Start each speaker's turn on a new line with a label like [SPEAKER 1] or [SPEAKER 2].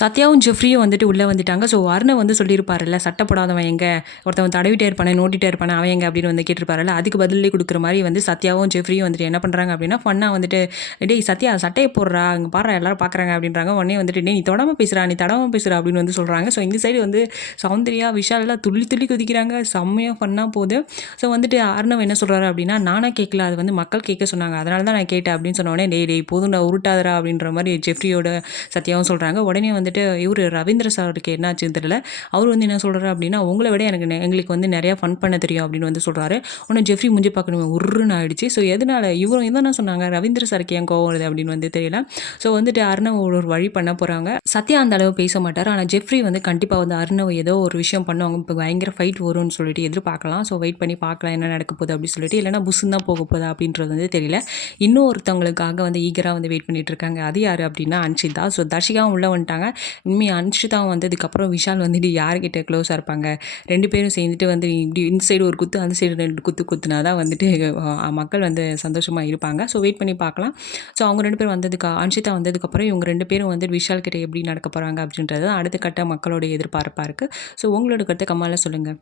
[SPEAKER 1] சத்யாவும் ஜெஃப்ரியும் வந்துட்டு உள்ளே வந்துட்டாங்க. ஸோ அருணை வந்து சொல்லியிருப்பாருல்ல சட்டை போடாதவன் ஒருத்தவன் தடவிட்டே இருப்பானே நோட்டிட்டே இருப்பானே அவன் எங்கே? அப்படின்னு வந்து கேட்டிருப்பாருல்ல அதுக்கு பதிலே கொடுக்குற மாதிரி வந்து சத்யாவும் ஜெஃப்ரியும் வந்துட்டு என்ன பண்ணுறாங்க அப்படின்னா ஃபன்னாக வந்துட்டு டேய் சத்யா சட்டையை போடுறா அங்கே பாரு எல்லாரும் பார்க்குறாங்க அப்படின்றாங்க. உடனே வந்துட்டு டேய் நீ தொடாம பேசுகிறா நீ தடவை பேசுறா அப்படின்னு வந்து சொல்கிறாங்க ஸோ இந்த சைடு வந்து சௌந்தர்யா விஷாலெல்லாம் துள்ளி துள்ளி குதிக்கிறாங்க. செம்மையாக ஃபன்னாக போகுது ஸோ வந்துட்டு அருணவன் என்ன சொல்கிறாரு அப்படின்னா நானாக கேட்கல அது வந்து மக்கள் கேட்க சொன்னாங்க. அதனால தான் நான் கேட்டேன் அப்படின்னு சொன்ன உடனே டேய் டேய் நான் உருட்டாதரா அப்படின்ற மாதிரி ஜெஃப்ரியோட சத்யாவும் சொல்கிறாங்க உடனே வந்து வந்துட்டு இவர் ரவீந்திர சாருக்கு என்னாச்சுன்னு தெரியல. அவர் வந்து என்ன சொல்கிறாரு அப்படின்னா உங்களை விட எனக்கு நெ- எங்களுக்கு வந்து நிறையா ஃபன் பண்ண தெரியும் அப்படின்னு வந்து சொல்கிறாரு உன்னை ஜெஃப்ரி முஞ்சி பார்க்கணும் உருன்னு ஆயிடுச்சு. ஸோ எதனால் இவரும் என்ன சொன்னாங்க? ரவீந்திர சாருக்கு ஏன் கோவம் வருது அப்படின்னு வந்து தெரியல. ஸோ வந்துட்டு அர்ணவ் ஒரு வழி பண்ண போகிறாங்க சத்யா அந்த அளவு பேச மாட்டார். ஆனால் ஜெஃப்ரி வந்து கண்டிப்பாக வந்து அர்ணவ் ஏதோ ஒரு விஷயம் பண்ணுவாங்க. இப்போ பயங்கர ஃபைட் வரும்னு சொல்லிட்டு எதிர்பார்க்கலாம். ஸோ வெயிட் பண்ணி பார்க்கலாம் என்ன நடக்க போகுது அப்படின்னு சொல்லிட்டு. இல்லைனா புஸ்ஸுன்னு தான் போக போகுதா அப்படின்றது வந்து தெரியல. இன்னும் ஒருத்தவங்களுக்காக வந்து ஈகராக வந்து வெயிட் பண்ணிட்டு இருக்காங்க. அது யார் அப்படின்னா அன்ஷிதா ஸோ தர்ஷிகாவும் உள்ளே வந்துட்டாங்க. இனிமேல் அன்ஷிதாவும் வந்ததுக்கப்புறம் விஷால் வந்துட்டு யார்கிட்ட க்ளோஸாக இருப்பாங்க? ரெண்டு பேரும் சேர்ந்துட்டு வந்து இப்படி இந்த சைடு ஒரு குத்து அந்த சைடு ரெண்டு குத்து குத்துனா தான் வந்துட்டு மக்கள் வந்து சந்தோஷமாக இருப்பாங்க. ஸோ வெயிட் பண்ணி பார்க்கலாம். ஸோ அவங்க ரெண்டு பேரும் வந்ததுக்கு அன்ஷிதா வந்ததுக்கப்புறம் இவங்க ரெண்டு பேரும் வந்து விஷால் கிட்ட எப்படி நடக்க போகிறாங்க அப்படின்றது தான் அடுத்த கட்ட மக்களோட எதிர்பார்ப்பாக இருக்குது ஸோ உங்களோட கருத்தை கம்மால சொல்லுங்கள்